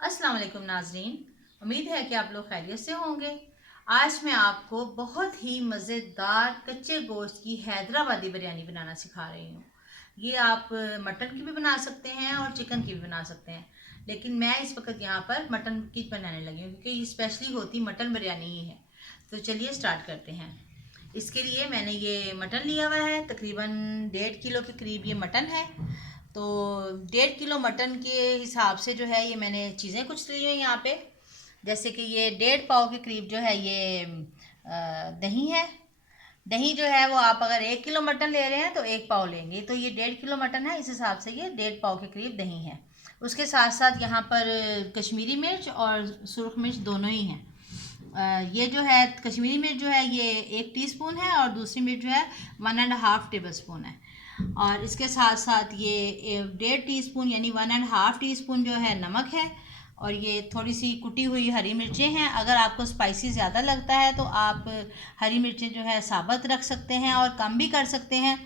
अस्सलाम वालेकुम नाजरीन, उम्मीद है कि आप लोग खैरियत से होंगे। आज मैं आपको बहुत ही मज़ेदार कच्चे गोश्त की हैदराबादी बिरयानी बनाना सिखा रही हूँ। ये आप मटन की भी बना सकते हैं और चिकन की भी बना सकते हैं, लेकिन मैं इस वक्त यहाँ पर मटन की बनाने लगी हूँ क्योंकि ये स्पेशली होती मटन बिरयानी ही है। तो चलिए स्टार्ट करते हैं। इसके लिए मैंने ये मटन लिया हुआ है, तकरीबन 1.5 किलो के करीब ये मटन है। तो 1.5 किलो मटन के हिसाब से जो है ये मैंने चीज़ें कुछ ली हुई यहाँ पे। जैसे कि ये 1.5 पाव के करीब जो है ये दही है। दही जो है वो आप अगर 1 किलो मटन ले रहे हैं तो 1 पाव लेंगे, तो ये 1.5 किलो मटन है, इस हिसाब से ये 1.5 पाव के करीब दही है। उसके साथ साथ यहाँ पर कश्मीरी मिर्च और सुरख मिर्च दोनों ही हैं। ये जो है कश्मीरी मिर्च जो है ये 1 टीस्पून है और दूसरी मिर्च जो है 1.5 टेबल स्पून है। और इसके साथ साथ ये 1.5 टीस्पून यानी 1.5 टीस्पून जो है नमक है। और ये थोड़ी सी कुटी हुई हरी मिर्चें हैं। अगर आपको स्पाइसी ज़्यादा लगता है तो आप हरी मिर्चें जो है साबुत रख सकते हैं और कम भी कर सकते हैं।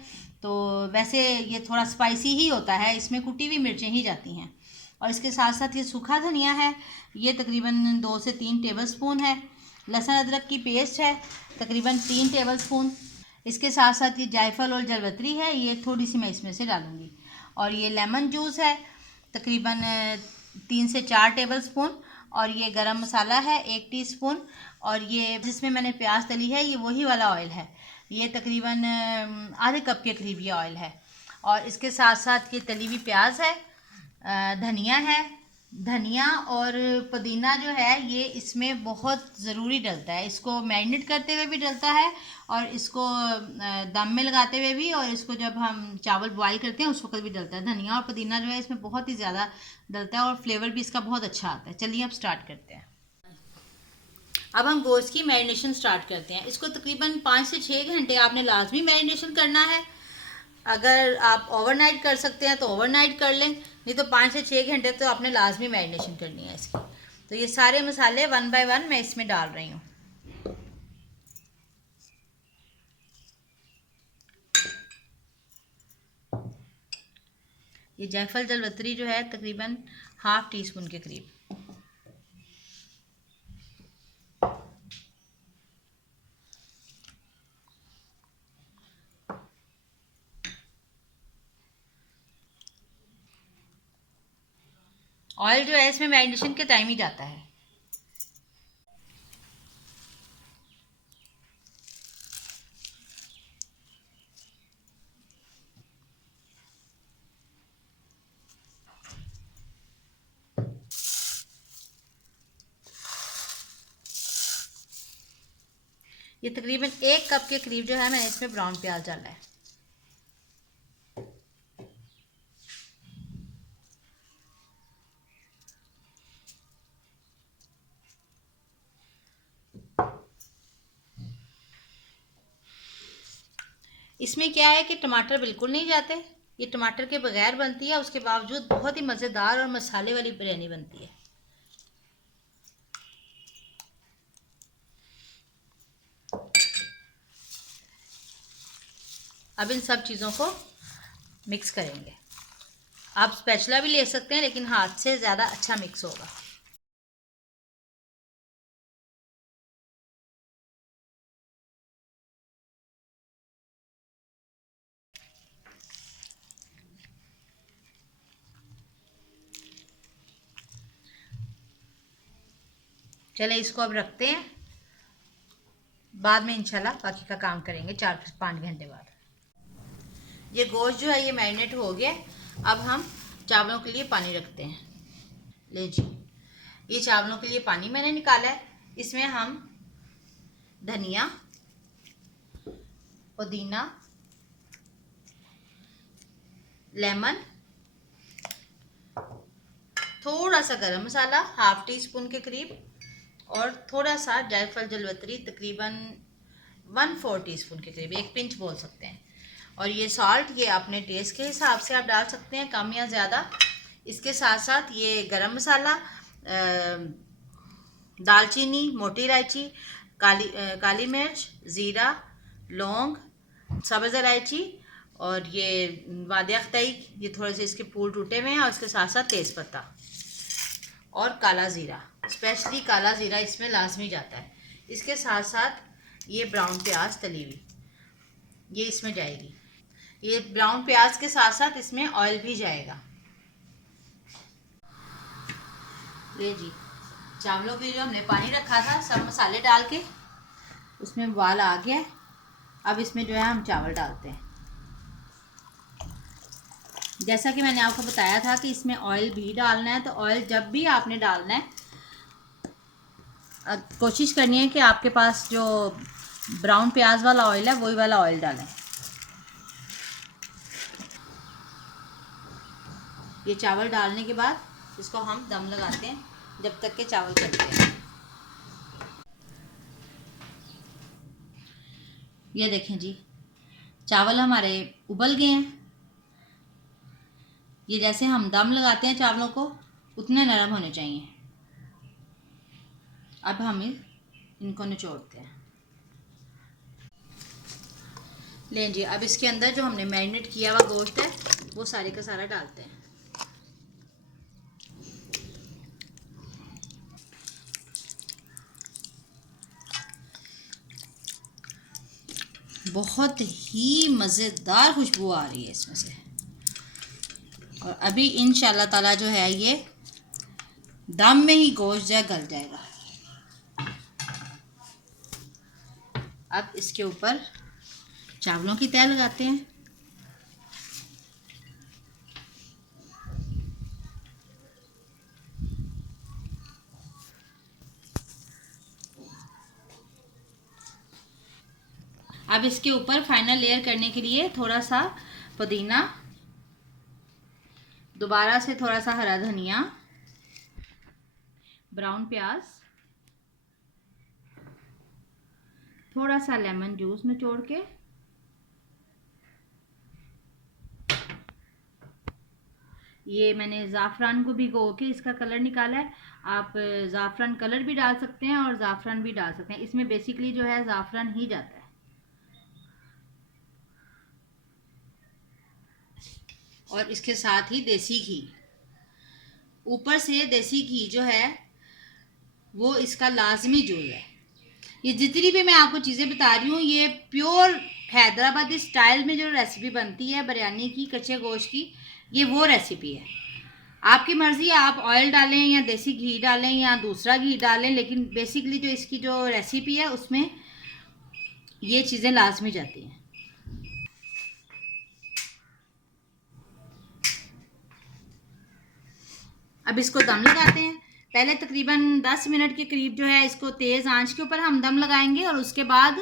तो वैसे ये थोड़ा स्पाइसी ही होता है, इसमें कुटी हुई मिर्चें ही जाती हैं। और इसके साथ साथ ये सूखा धनिया है, ये तकरीबन 2 से 3 टेबल स्पून है। लहसुन अदरक की पेस्ट है, तकरीबन 3 टेबल स्पून। इसके साथ साथ ये जायफल और जलवतरी है, ये थोड़ी सी मैं इसमें से डालूँगी। और ये लेमन जूस है, तकरीबन 3 से 4 टेबल स्पून। और ये गरम मसाला है 1 टीस्पून। और ये जिसमें मैंने प्याज तली है ये वही वाला ऑयल है, ये तकरीबन आधे कप के करीब ये ऑयल है। और इसके साथ साथ ये तली हुई प्याज है, धनिया है। धनिया और पुदीना जो है ये इसमें बहुत ज़रूरी डलता है, इसको मैरिनेट करते हुए भी डलता है और इसको दम में लगाते हुए भी, और इसको जब हम चावल बॉईल करते हैं उस वक्त भी डलता है। धनिया और पुदीना जो है इसमें बहुत ही ज़्यादा डलता है और फ्लेवर भी इसका बहुत अच्छा आता है। चलिए अब स्टार्ट करते हैं। अब हम गोश्त की मैरिनेशन स्टार्ट करते हैं। इसको तकरीबन 5 से 6 घंटे आपने लाजमी मैरिनेशन करना है। अगर आप ओवरनाइट कर सकते हैं तो ओवरनाइट कर लें, नहीं तो 5 से 6 घंटे तो आपने लाजमी मैरिनेशन करनी है इसकी। तो ये सारे मसाले वन बाय वन मैं इसमें डाल रही हूँ। ये जायफल जलवतरी जो है तकरीबन 1/2 टीस्पून के करीब। ऑयल जो है इसमें मैरिनेशन के टाइम ही जाता है। ये तकरीबन 1 कप के करीब जो है मैंने इसमें ब्राउन प्याज डाला है। इसमें क्या है कि टमाटर बिल्कुल नहीं जाते, ये टमाटर के बगैर बनती है, उसके बावजूद बहुत ही मज़ेदार और मसाले वाली बिरयानी बनती है। अब इन सब चीज़ों को मिक्स करेंगे। आप स्पैचुला भी ले सकते हैं, लेकिन हाथ से ज़्यादा अच्छा मिक्स होगा। चले इसको अब रखते हैं, बाद में इंशाल्लाह बाकी का काम करेंगे 4 से 5 घंटे बाद। ये गोश्त जो है ये मैरिनेट हो गया। अब हम चावलों के लिए पानी रखते हैं। ले जी, ये चावलों के लिए पानी मैंने निकाला है। इसमें हम धनिया, पुदीना, लेमन, थोड़ा सा गरम मसाला 1/2 टीस्पून के करीब, और थोड़ा सा जायफल जलवतरी तकरीबन 1/4 टीस्पून के करीब, 1 पिंच बोल सकते हैं। और ये सॉल्ट ये अपने टेस्ट के हिसाब से आप डाल सकते हैं, कम या ज़्यादा। इसके साथ साथ ये गरम मसाला, दालचीनी, मोटी इलायची, काली मिर्च, ज़ीरा, लौंग, सब्ज़ इलायची, और ये वादिया अख्तई, ये थोड़े से इसके फूल टूटे हुए हैं, और इसके साथ साथ तेज़पत्ता। और काला ज़ीरा, स्पेशली काला ज़ीरा इसमें लाजमी जाता है। इसके साथ साथ ये ब्राउन प्याज तली हुई, ये इसमें जाएगी। ये ब्राउन प्याज के साथ साथ इसमें ऑयल भी जाएगा। ले जी, चावलों के जो हमने पानी रखा था सब मसाले डाल के उसमें उबाल आ गया। अब इसमें जो है हम चावल डालते हैं। जैसा कि मैंने आपको बताया था कि इसमें ऑयल भी डालना है, तो ऑयल जब भी आपने डालना है कोशिश करनी है कि आपके पास जो ब्राउन प्याज वाला ऑयल है वही वाला ऑयल डालें। ये चावल डालने के बाद इसको हम दम लगाते हैं जब तक के चावल चलते हैं। ये देखें जी, चावल हमारे उबल गए हैं। ये जैसे हम दम लगाते हैं चावलों को उतने नरम होने चाहिए। अब हम इनको निचोड़ते हैं। लें जी, अब इसके अंदर जो हमने मैरिनेट किया हुआ गोश्त है वो सारे का सारा डालते हैं। बहुत ही मज़ेदार खुशबू आ रही है इसमें से। और अभी इंशाल्लाह ताला जो है ये दम में ही गोश्त जो है गल जाएगा। अब इसके ऊपर चावलों की तह लगाते हैं। अब इसके ऊपर फाइनल लेयर करने के लिए थोड़ा सा पुदीना, दोबारा से थोड़ा सा हरा धनिया, ब्राउन प्याज, थोड़ा सा लेमन जूस निचोड़ के, ये मैंने ज़ाफ़रान को भिगो के इसका कलर निकाला है। आप ज़ाफ़रान कलर भी डाल सकते हैं और ज़ाफ़रान भी डाल सकते हैं। इसमें बेसिकली जो है ज़ाफ़रान ही जाता है। और इसके साथ ही देसी घी, ऊपर से देसी घी जो है वो इसका लाजमी जुज़ है। ये जितनी भी मैं आपको चीज़ें बता रही हूँ ये प्योर हैदराबादी स्टाइल में जो रेसिपी बनती है बिरयानी की, कच्चे गोश्त की, ये वो रेसिपी है। आपकी मर्ज़ी, आप ऑयल डालें या देसी घी डालें या दूसरा घी डालें, लेकिन बेसिकली जो इसकी जो रेसिपी है उसमें ये चीज़ें लाजमी जाती हैं। अब इसको दम लगाते हैं। पहले तकरीबन 10 मिनट के करीब जो है इसको तेज़ आंच के ऊपर हम दम लगाएंगे और उसके बाद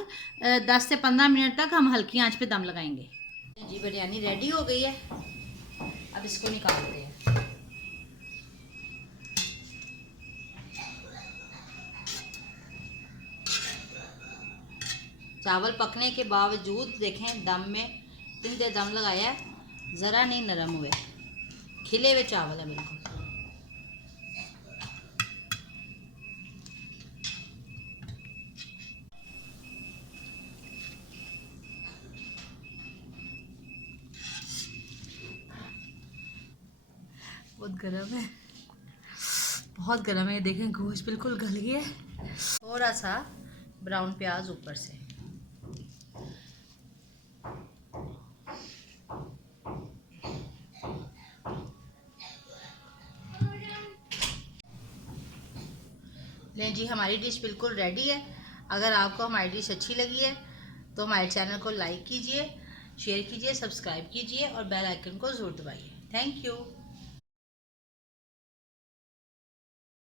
10 से 15 मिनट तक हम हल्की आंच पे दम लगाएंगे। जी, बिरयानी रेडी हो गई है। अब इसको निकालते हैं। चावल पकने के बावजूद देखें दम में इतनी देर दम लगाया है, ज़रा नहीं नरम हुए, खिले हुए चावल है बिल्कुल। बहुत गर्म है, बहुत गर्म है। ये देखें गोश्त बिल्कुल गल गया है। थोड़ा सा ब्राउन प्याज ऊपर से। लें जी, हमारी डिश बिल्कुल रेडी है। अगर आपको हमारी डिश अच्छी लगी है तो हमारे चैनल को लाइक कीजिए, शेयर कीजिए, सब्सक्राइब कीजिए और बेल आइकन को ज़रूर दबाइए। Thank you.